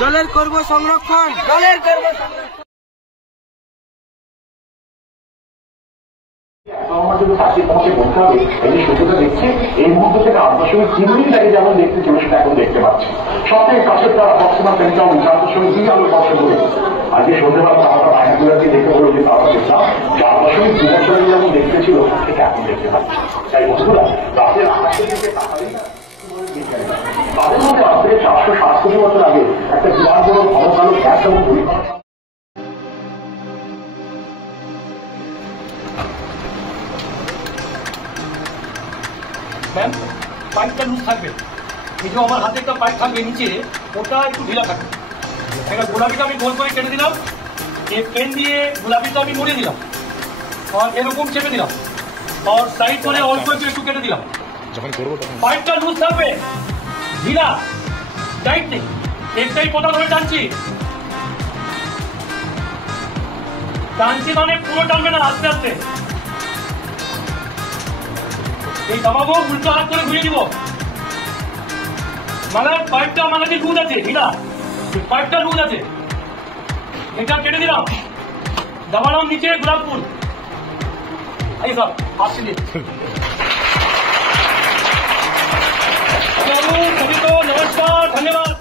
জলের করব সংরক্ষণ, জলের করব কাছে পৌঁছে বলতে হবে এই যে সূর্যটা দেখছে এই মুহূর্ত থেকে 8.3 মিনিট আগে যেমন দেখতে ছিল সেটা এখন দেখতে পাচ্ছি। সব থেকে কাছের তারা প্রক্সিমা সেন্টাম 4.2 আলো বর্ষ করে আজকে সন্ধ্যেবেলা তারা বাইনাকুলারকে দেখে বলল যে তারা দেখলাম 4.2 বছর আগে যেমন দেখতে ছিল সেটা এখন দেখতে পাচ্ছি। তাই বন্ধুরা রাতের আকাশের দিকে তাকালেই তাদের মধ্যে আজ থেকে 467 বছর আগে একটা বিরাট বড় ঘন কালো গ্যাস এবং ভূমিকম্প ম্যাম পাইপটা লুজ থাকবে, এই যে আমার হাতে একটা পাইপ থাকবে নিচে, ওটা একটু ঢিলা থাকবে। এবার গোলাপিটা আমি গোল করে কেটে দিলাম, এই পেন দিয়ে গোলাপিটা আমি মুড়িয়ে দিলাম আর এরকম চেপে দিলাম আর সাইড করে অল্প একটু কেটে দিলাম। পাইপটা লুজ থাকবে, ঢিলা, টাইট নেই, একটাই কথা ধরে টানছি, টানছি মানে পুরো টানবে না, আস্তে আস্তে। এই দাবাবো উল্টো হাত করে ঘুরিয়ে দিব, মানে পাইপটা আমার কাছে লুজ আছে, ঢিলা, পাইপটা লুজ আছে, এটা কেটে দিলাম, দাবালাম নিচে গোলাপ ফুল। এই সব আসছি নমস্কার, ধন্যবাদ।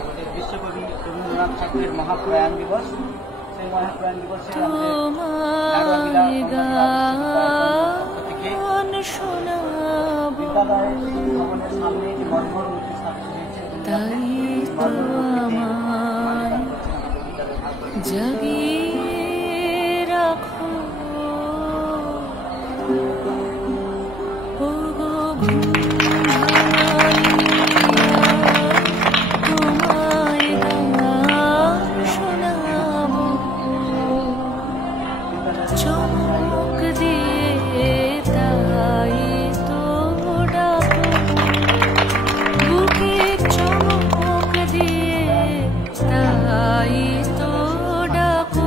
আমাদের বিশ্বকবি রবীন্দ্রনাথ ঠাকুরের মহাপ্রয়াণ দিবস। সেই মহাপ্রয়াণ দিবসে বিদ্যালয়ের ভবনের সামনে যে মর্মর মূর্তি স্থাপিত হয়েছে, তাই তো ডাকো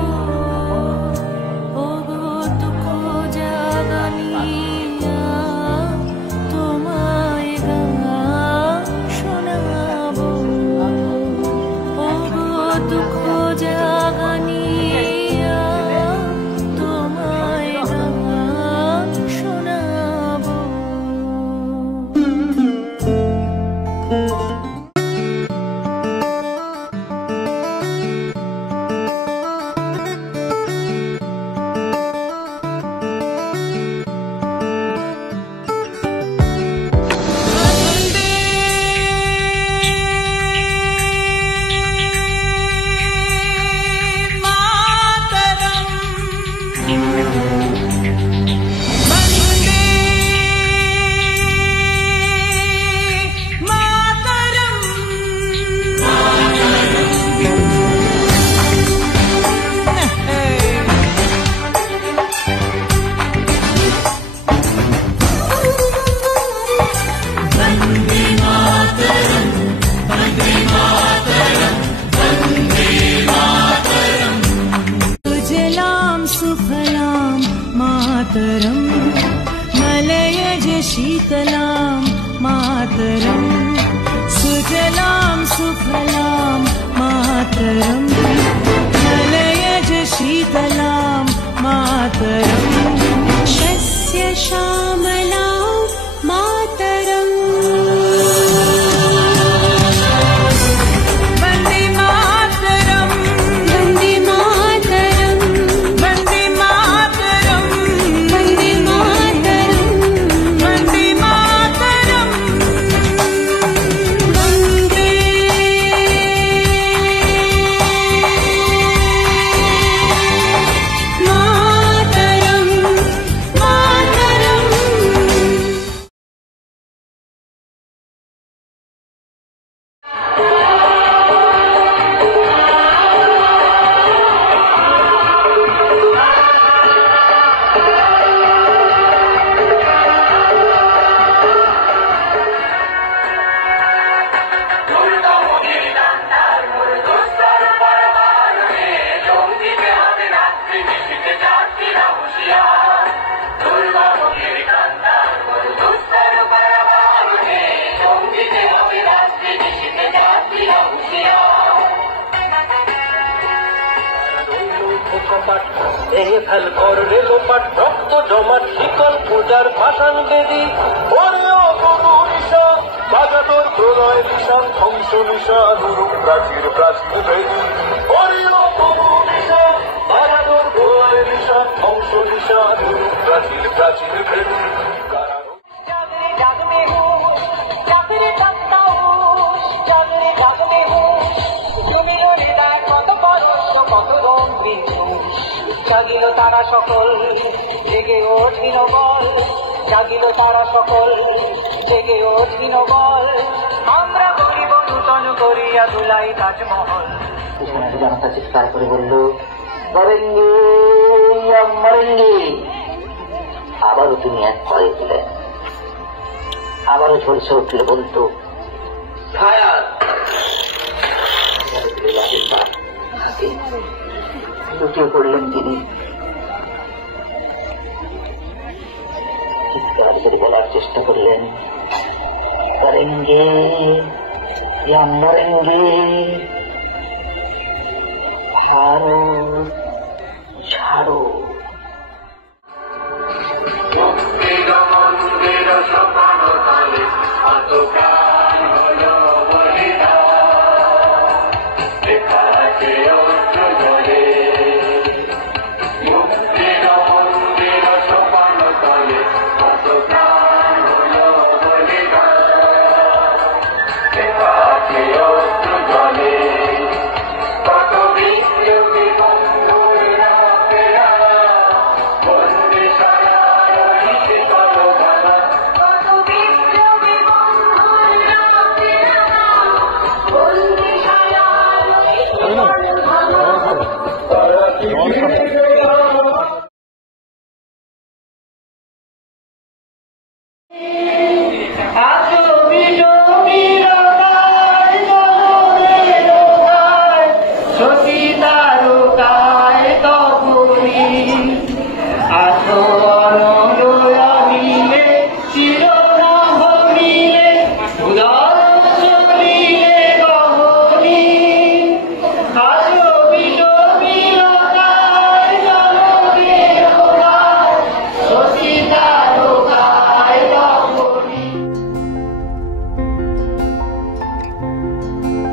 কপাট ভেঙে ফেল কর রেলোপাট রক্ত জমাট শীতল পূজার ভাষণ বেদি ওরিও গুরু নিশা বাজা তোর প্রলয় নিশান ধ্বংস নিশা নুরুপ প্রাচীর প্রাচীর বেদি ওরিও গুরু নিশা বাজা তোর প্রলয় নিশান ধ্বংস নিশা নুরুপ প্রাচীর প্রাচীর বেদি জাগিল তারা সকল জেগে ওঠিন বল জাগিল তারা সকল জেগে ওঠিন বল আমরা করিব নূতন করিয়া দুলাই তাজমহল জনতা চিৎকার করে বলল মরেঙ্গে মরেঙ্গে। আবারও তিনি এক করে দিলেন, আবারও ঝলসে উঠলে বলতো ফায়ার। লুটিয়ে পড়লেন তিনি, চিৎকার করে বলার চেষ্টা করলেন মরেঙ্গে মরেঙ্গে। ছাড়ো ছাড়ো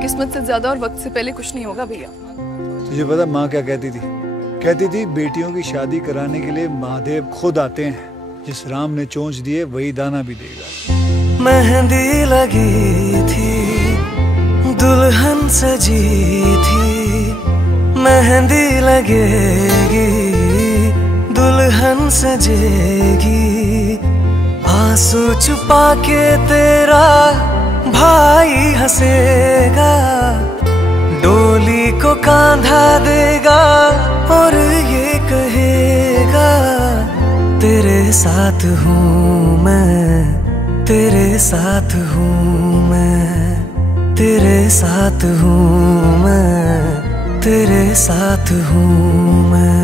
किस्मत से ज्यादा और वक्त से पहले कुछ नहीं होगा भैया। तुझे पता माँ क्या कहती थी? कहती थी बेटियों की शादी कराने के लिए महादेव खुद आते हैं, जिस राम ने चोंच दिए वही दाना भी देगा। मेहंदी लगी थी दुल्हन सजी थी, मेहंदी लगेगी दुल्हन सजेगी, आंसू छुपा के तेरा भाई हंसेगा, डोली को कांधा देगा और ये कहेगा तेरे साथ हूँ मैं, तेरे साथ हूँ मैं, तेरे साथ हूँ मैं, तेरे साथ हूँ मैं।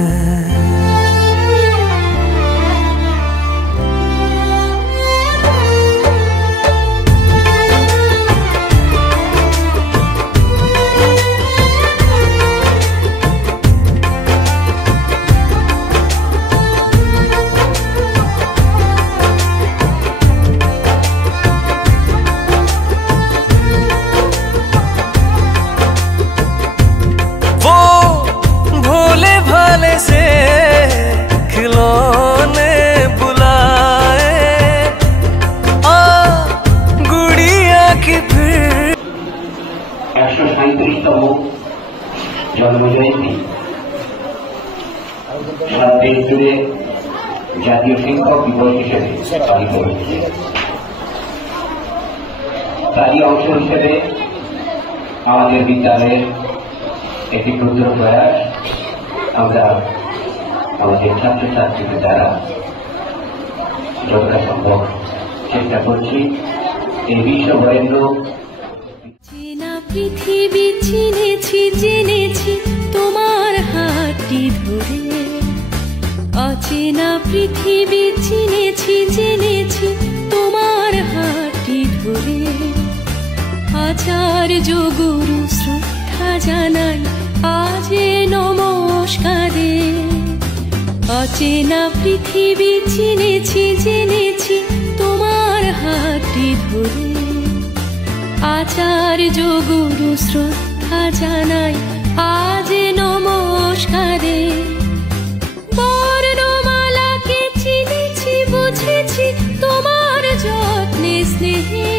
से खिलौने बुलाए आ गुड़िया की फिर 137তম জন্মজয়ন্তী সারা দেশ জুড়ে জাতীয় শিক্ষক দিবস হিসেবে পালিত হয়েছে। তারই অংশ হিসেবে আমাদের বিদ্যালয়ের একটি ক্ষুদ্র প্রয়াস আমরা আমাদের ছাত্রছাত্রীদের দ্বারা যতটা সম্ভব চেষ্টা করছি এই বিশ্ব বরেণ্য পৃথিবী চিনেছি জেনেছি তোমার হাতটি ধরে, অচেনা পৃথিবী চিনেছি জেনেছি তোমার হাতটি ধরে, আচার্য গুরু শ্রদ্ধা জানাই আজ নমস্কারে। অচেনা পৃথিবী চিনেছি জেনেছি তোমার হাতটি ধরে আচার্য গুরু শ্রদ্ধা জানাই আজ নমস্কারে বর্ণমালাকে চিনেছি বুঝেছি তোমার যত্নে স্নেহে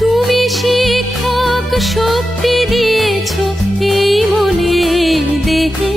তুমি শিক্ষক শক্তি দিয়েছ এই মনে দেহে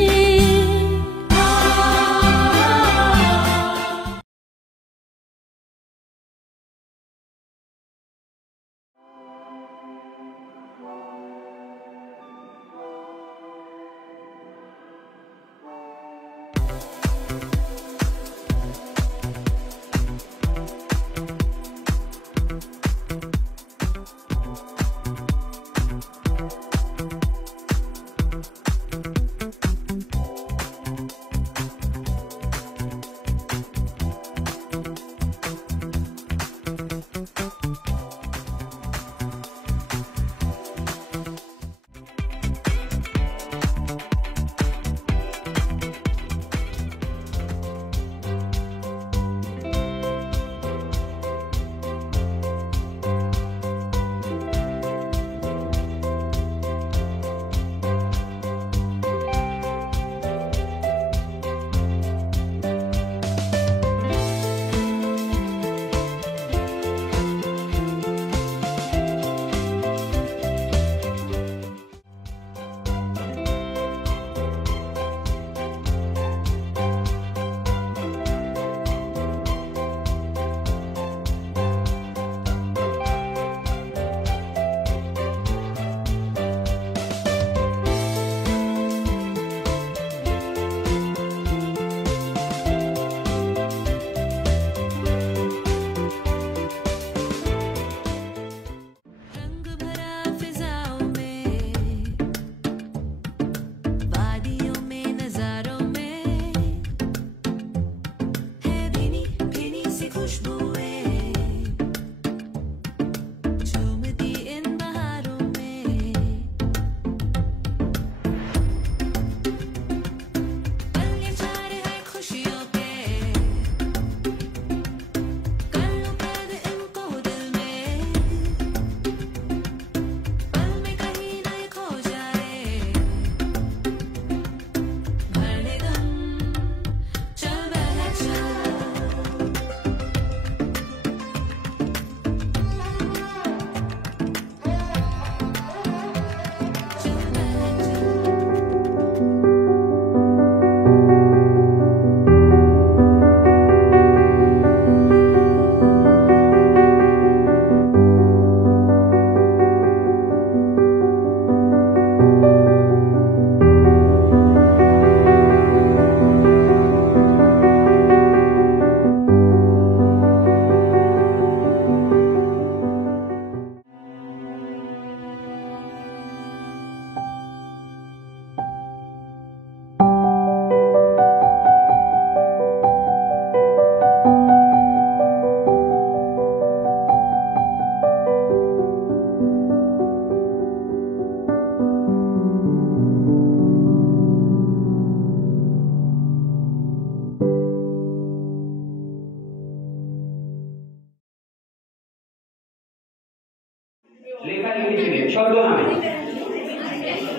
লেখা লিখেছিলেন ছদ্মনামে।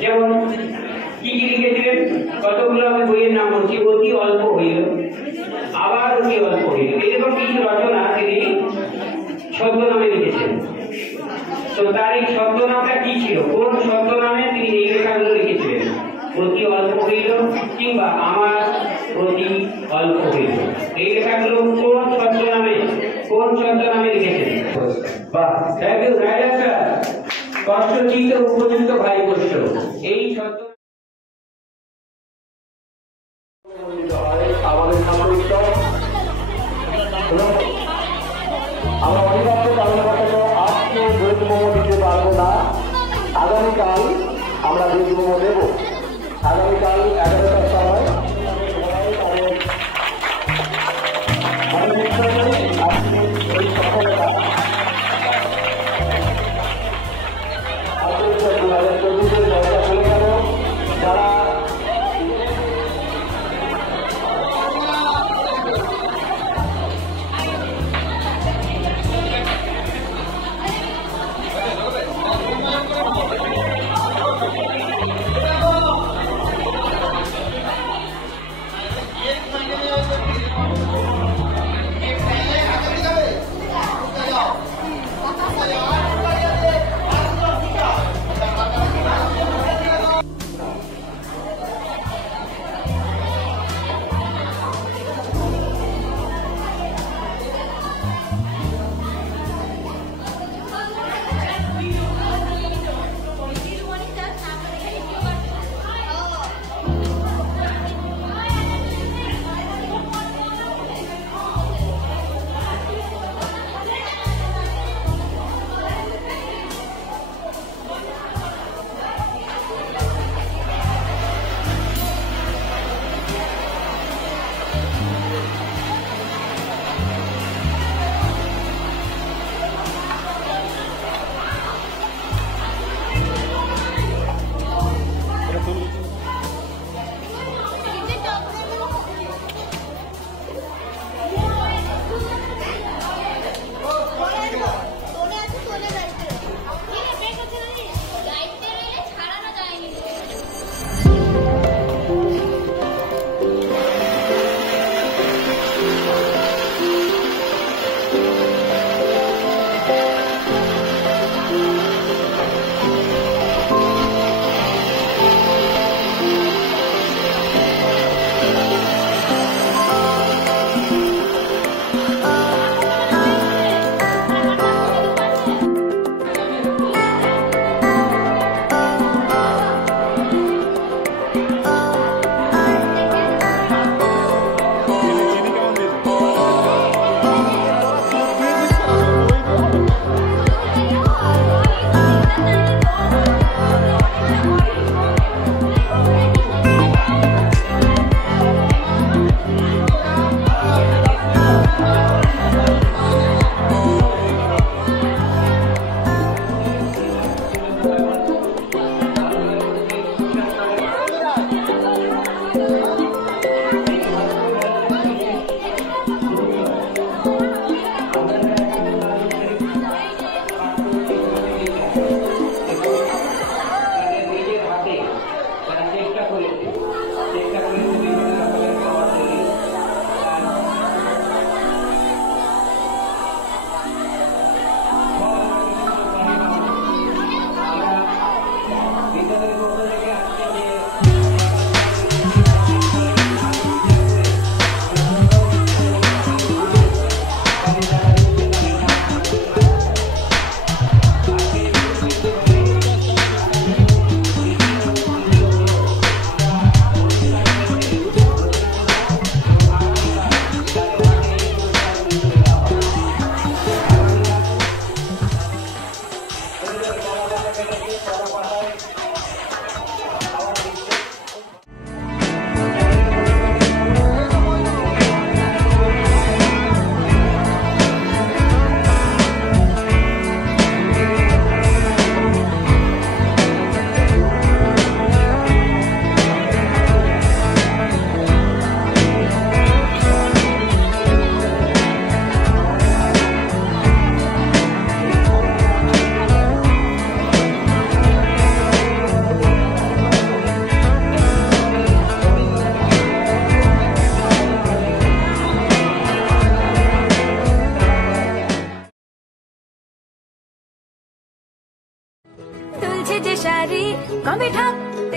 যেমন কি কি লিখেছিলেন, কতগুলো আমি বইয়ের নাম বলছি। অতি অল্প হইল, আবার অতি অল্প হইল, এরকম কিছু রচনা তিনি ছদ্মনামে লিখেছেন। তো তার এই ছদ্মনামটা কি ছিল, কোন ছদ্মনামে তিনি এই লেখাগুলো লিখেছিলেন? অতি অল্প হইল কিংবা আমার অতি অল্প হইল, এই লেখাগুলো কোন ছদ্মনামে লিখেছেন? বাহ, থ্যাংক ইউ রাইডার স্যার। কষ্টচিত্ত উপযুক্ত ভাই কষ্ট, এই ছদ্ম আমাদের ছাত্র আমরা অনিবার্য কারণবশত আজকে দেশমোম দিতে পারবো না, আগামীকাল আমরা দেশমোম দেব। আগামীকাল 11টার সময় আমি নিশ্চয় করি আজকে এই সফলতা 2024-এর দরজা খুলে গেল। যারা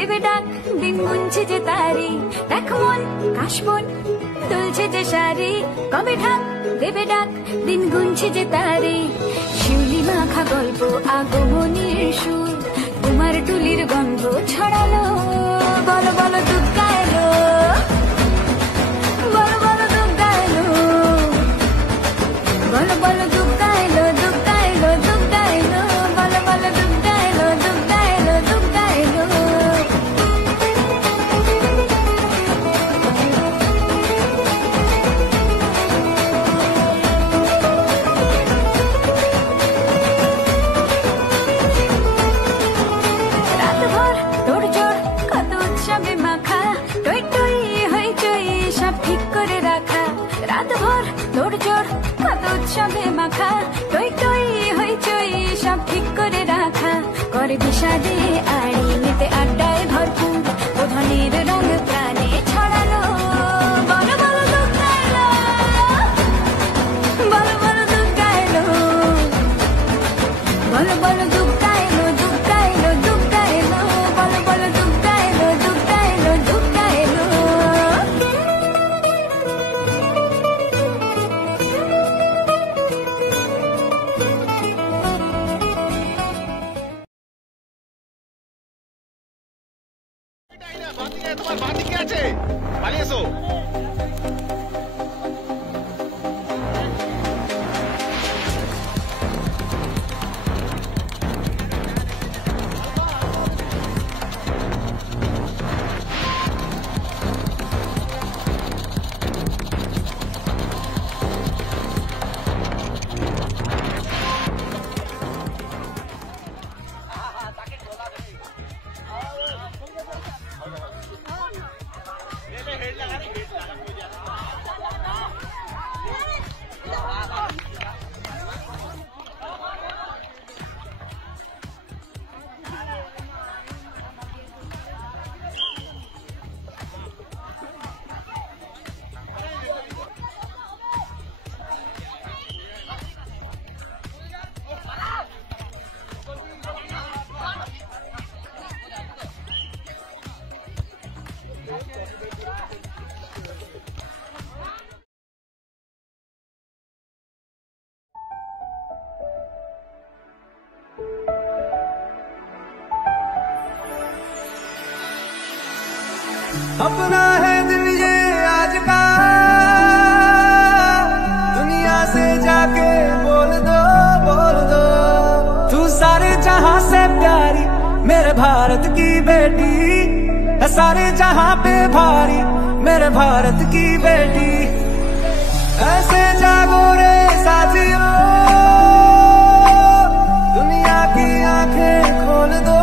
দেবে ডাক দিন গুনছে যে তারি দেখ মন কাশবন তুলছে যে শাড়ি কবে ঢাক দেবে ডাক দিন গুনছে যে তারি শিউলি মাখা গল্প আগমনীর সুর তোমার টুলির গন্ধ ছড়ালো বলো বলো দুগ্গা এলো বলো বলো দুগ্গা এলো বলো বলো দুগ্গা এলো দুগ্গা এলো দুগ্গা এলো বলো বলো দুগ্গা এলো দুগ্গা এলো দুগ্গা এলো রাতভর তোর জোর কত উৎসবে মাখা টই টই হইচই সব ঠিক করে রাখা রাতভর তোর জোর কত উৎসবে মাখা টই টই হইচই সব ঠিক করে রাখা করে বিষাদে আড়ি নিতে আড্ডায় ভরপুর ওধনের রঙ প্রাণে ছড়ালো বলো বলো দুগ্গা এলো বলো বলো দুগ্গা এলো বলো বলো দুগ্গা এলো দুগ্গা এলো দুগ্গা এলো বলো বলো দুগ্গা এলো দুগ্গা এলো দুগ্গা এলো তোমার বাতি কে আছে পালিয়ে এসো अपना है दिल ये आज का दुनिया से जाके बोल दो तू सारे जहां से प्यारी मेरे भारत की बेटी है सारे जहां पे भारी मेरे भारत की बेटी ऐसे जागो रे साथियों दुनिया की आंखें खोल दो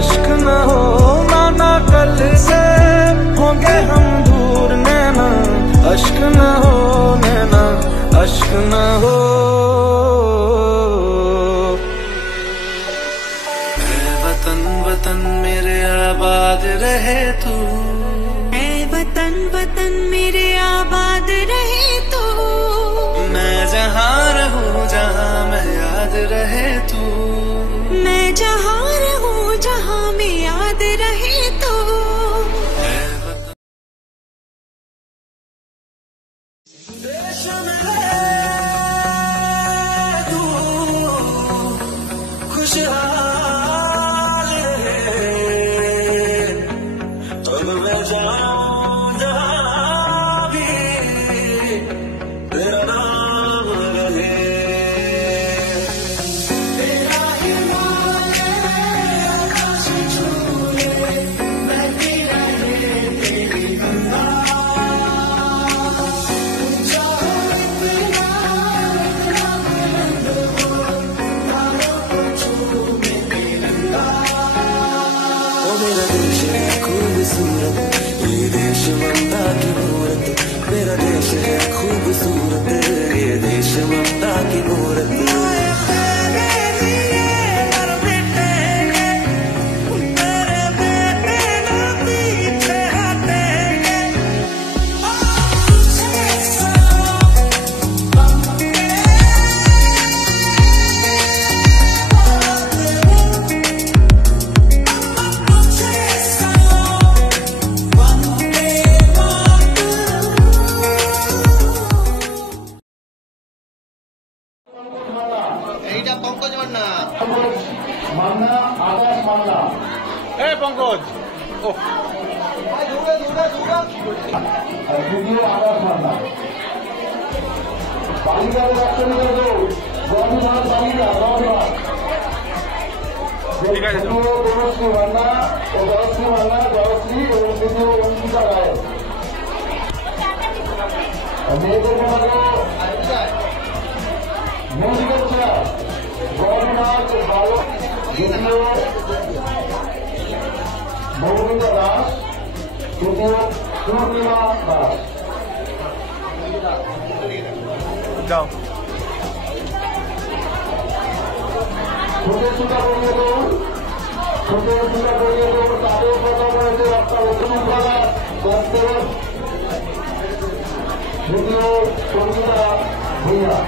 अश्क न हो माना कल से होंगे हम दूर नैना अश्क न हो नैना अश्क न हो ऐ वतन वतन मेरे आबाद रहे तू ऐ वतन वतन मेरे आबाद रहे तू मैं जहाँ रहूँ जहाँ मैं याद रहे तू मैं जहाँ रहूँ जहाँ में याद रहे तो देश में तू खुशहाल रहे तब मैं जाऊँ जहाँ भी तेरा नाम रहे ये देश ममता की मूरत मेरा देश है खूबसूरत ये देश ममता की मूरत এইটা পঙ্কজ মান্না। মান্না, আকাশ মান্না। পঙ্কজ দ্বিতীয় আকাশ মান্না। বালিকাদের একসঙ্গে গর্বিধান বালিকা গর্বিধান। তনুশ্রী মান্না ও জয়শ্রী মান্না, জয়শ্রী এবং দ্বিতীয় অঙ্কিতা রায়। মেয়েদের মধ্যে মিউজিক্যাল চেয়ার গর্বিনাথ বালক, দ্বিতীয় মৌমিতা দাস, তৃতীয় পূর্ণিমা দাস। যাও ছোটের সুতা করিয়ে দৌড়, ছোটের সুতা করিয়ে দৌড়। তাদের প্রথম হয়েছে ডক্টর অসুমবালা দত্তের, দ্বিতীয় সঙ্গীতা ভূঁইয়া।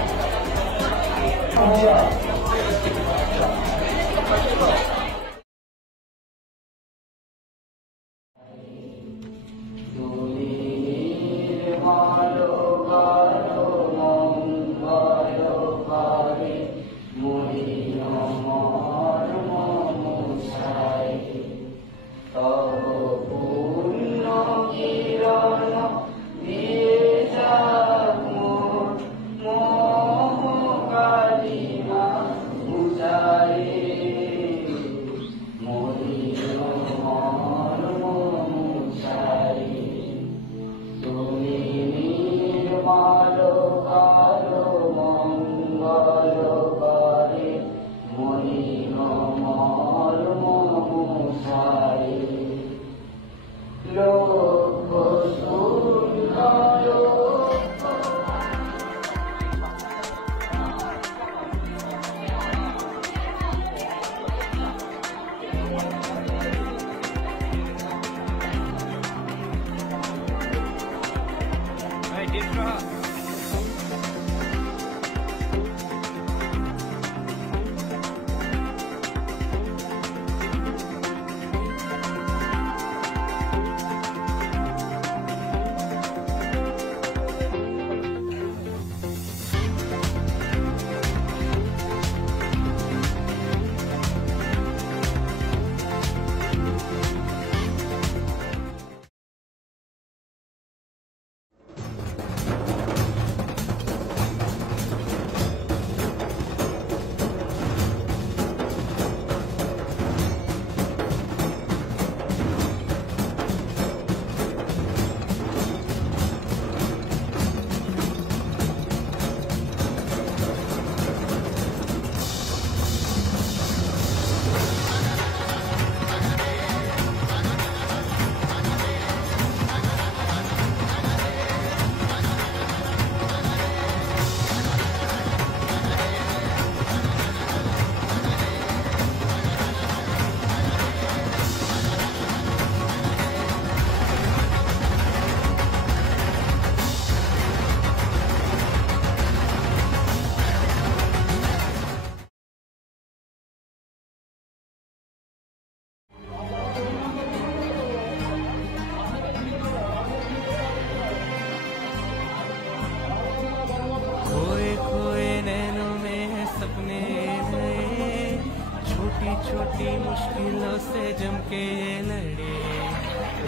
छोटी मुश्किलों से जम के ये लड़े,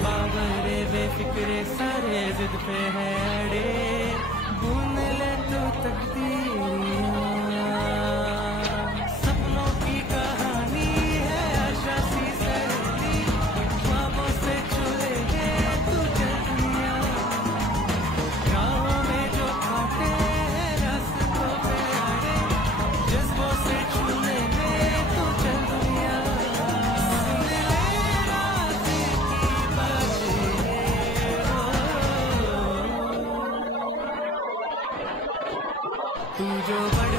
बाबरे बेफिक्रे सारे जिद पे है अड़े, बुन ले तो तकदीरियां, सपनों की कहानी है आशा सी सहेली, ख्वाबों से चुले है तू दुनिया, गाँव में जो खाते हैं रास्तों पे अड़े, जज्बों से चुले तू जो बड़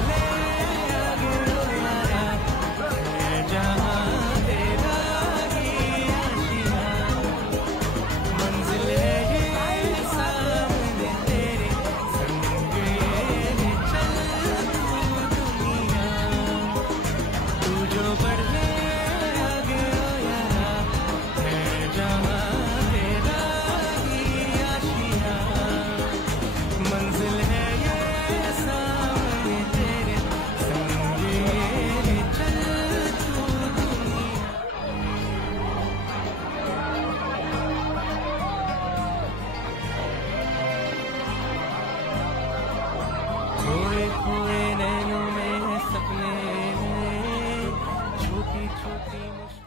खोए खोए नैनों में सपने छोटी छोटी